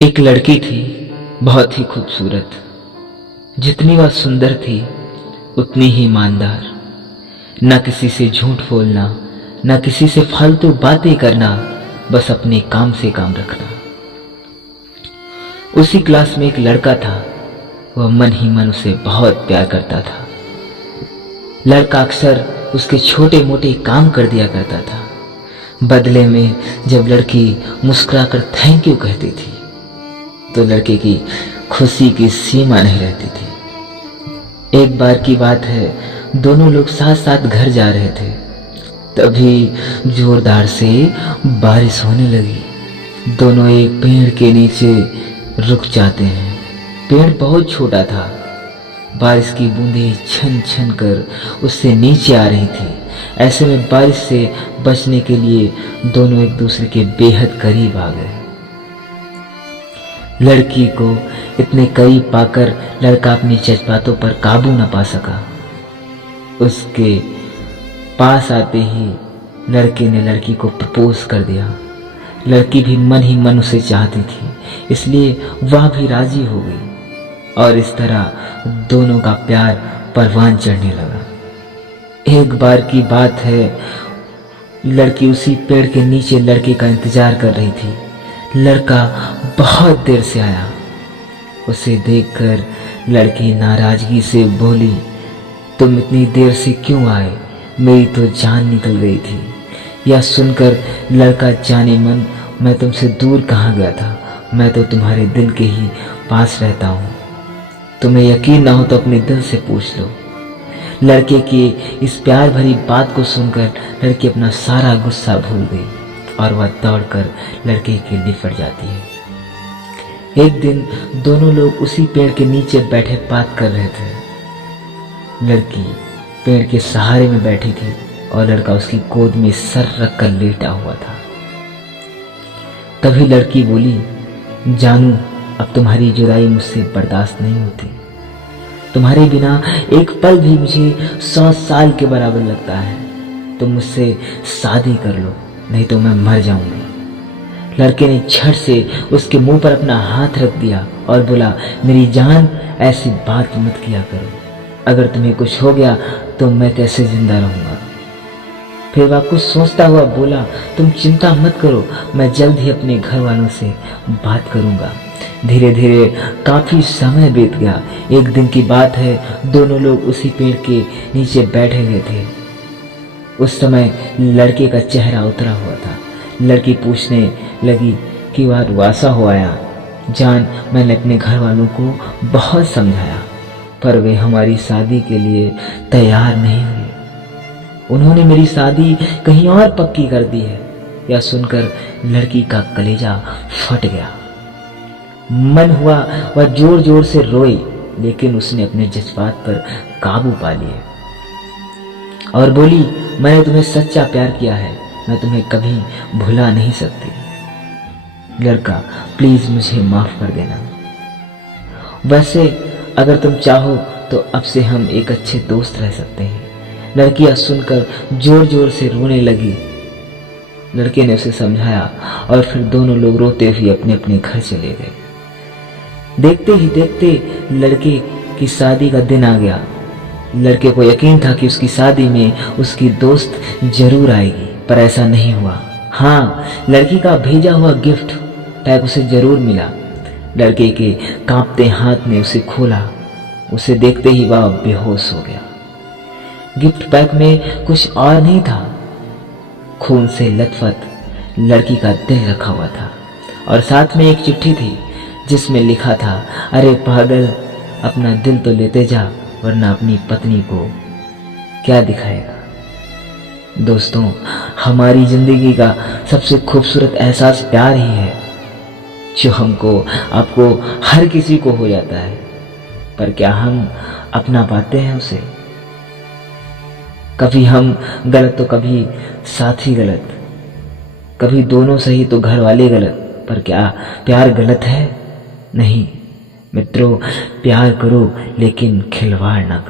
एक लड़की थी, बहुत ही खूबसूरत। जितनी वह सुंदर थी उतनी ही ईमानदार। न किसी से झूठ बोलना, न किसी से फालतू बातें करना, बस अपने काम से काम रखना। उसी क्लास में एक लड़का था, वह मन ही मन उसे बहुत प्यार करता था। लड़का अक्सर उसके छोटे मोटे काम कर दिया करता था। बदले में जब लड़की मुस्कुराकर थैंक यू कहती थी तो लड़के की खुशी की सीमा नहीं रहती थी। एक बार की बात है, दोनों लोग साथ साथ घर जा रहे थे, तभी जोरदार से बारिश होने लगी। दोनों एक पेड़ के नीचे रुक जाते हैं। पेड़ बहुत छोटा था, बारिश की बूंदें छन छन कर उससे नीचे आ रही थी। ऐसे में बारिश से बचने के लिए दोनों एक दूसरे के बेहद करीब आ गए। लड़की को इतने करीब पाकर लड़का अपनी जज्बातों पर काबू न पा सका। उसके पास आते ही लड़के ने लड़की को प्रपोज कर दिया। लड़की भी मन ही मन उसे चाहती थी, इसलिए वह भी राजी हो गई और इस तरह दोनों का प्यार परवान चढ़ने लगा। एक बार की बात है, लड़की उसी पेड़ के नीचे लड़के का इंतजार कर रही थी। लड़का बहुत देर से आया। उसे देखकर लड़की नाराजगी से बोली, तुम इतनी देर से क्यों आए? मेरी तो जान निकल गई थी। यह सुनकर लड़का जाने मन, मैं तुमसे दूर कहाँ गया था, मैं तो तुम्हारे दिल के ही पास रहता हूँ। तुम्हें यकीन ना हो तो अपने दिल से पूछ लो। लड़के की इस प्यार भरी बात को सुनकर लड़की अपना सारा गुस्सा भूल गई और वह दौड़कर लड़के के लिपट जाती है। एक दिन दोनों लोग उसी पेड़ के नीचे बैठे बात कर रहे थे। लड़की पेड़ के सहारे में बैठी थी और लड़का उसकी गोद में सर रखकर लेटा हुआ था। तभी लड़की बोली, जानू, अब तुम्हारी जुदाई मुझसे बर्दाश्त नहीं होती। तुम्हारे बिना एक पल भी मुझे 100 साल के बराबर लगता है। तुम मुझसे शादी कर लो, नहीं तो मैं मर जाऊंगी। लड़के ने झट से उसके मुंह पर अपना हाथ रख दिया और बोला, मेरी जान, ऐसी बात मत किया करो। अगर तुम्हें कुछ हो गया तो मैं कैसे जिंदा रहूंगा? फिर वह कुछ सोचता हुआ बोला, तुम चिंता मत करो, मैं जल्द ही अपने घर वालों से बात करूंगा। धीरे धीरे काफी समय बीत गया। एक दिन की बात है, दोनों लोग उसी पेड़ के नीचे बैठे हुए थे। उस समय लड़के का चेहरा उतरा हुआ था। लड़की पूछने लगी कि वह रुआसा हो आया। जान, मैंने अपने घर वालों को बहुत समझाया, पर वे हमारी शादी के लिए तैयार नहीं हुए। उन्होंने मेरी शादी कहीं और पक्की कर दी है। यह सुनकर लड़की का कलेजा फट गया। मन हुआ वह जोर जोर से रोई, लेकिन उसने अपने जज्बात पर काबू पा लिया और बोली, मैंने तुम्हें सच्चा प्यार किया है, मैं तुम्हें कभी भुला नहीं सकती। लड़का, प्लीज मुझे माफ कर देना। वैसे अगर तुम चाहो तो अब से हम एक अच्छे दोस्त रह सकते हैं। लड़की यह सुनकर जोर जोर से रोने लगी। लड़के ने उसे समझाया और फिर दोनों लोग रोते हुए अपने अपने घर चले गए। देखते ही देखते लड़के की शादी का दिन आ गया। लड़के को यकीन था कि उसकी शादी में उसकी दोस्त जरूर आएगी, पर ऐसा नहीं हुआ। हाँ, लड़की का भेजा हुआ गिफ्ट पैक उसे जरूर मिला। लड़के के कांपते हाथ ने उसे खोला। उसे देखते ही वह बेहोश हो गया। गिफ्ट पैक में कुछ और नहीं था, खून से लथपथ लड़की का दिल रखा हुआ था और साथ में एक चिट्ठी थी जिसमें लिखा था, अरे पागल, अपना दिल तो लेते जा, वरना अपनी पत्नी को क्या दिखाएगा। दोस्तों, हमारी जिंदगी का सबसे खूबसूरत एहसास प्यार ही है, जो हमको, आपको, हर किसी को हो जाता है, पर क्या हम अपना पाते हैं उसे? कभी हम गलत तो कभी साथी गलत, कभी दोनों सही तो घर वाले गलत, पर क्या प्यार गलत है? नहीं मित्रों, प्यार करो लेकिन खिलवाड़ ना करो।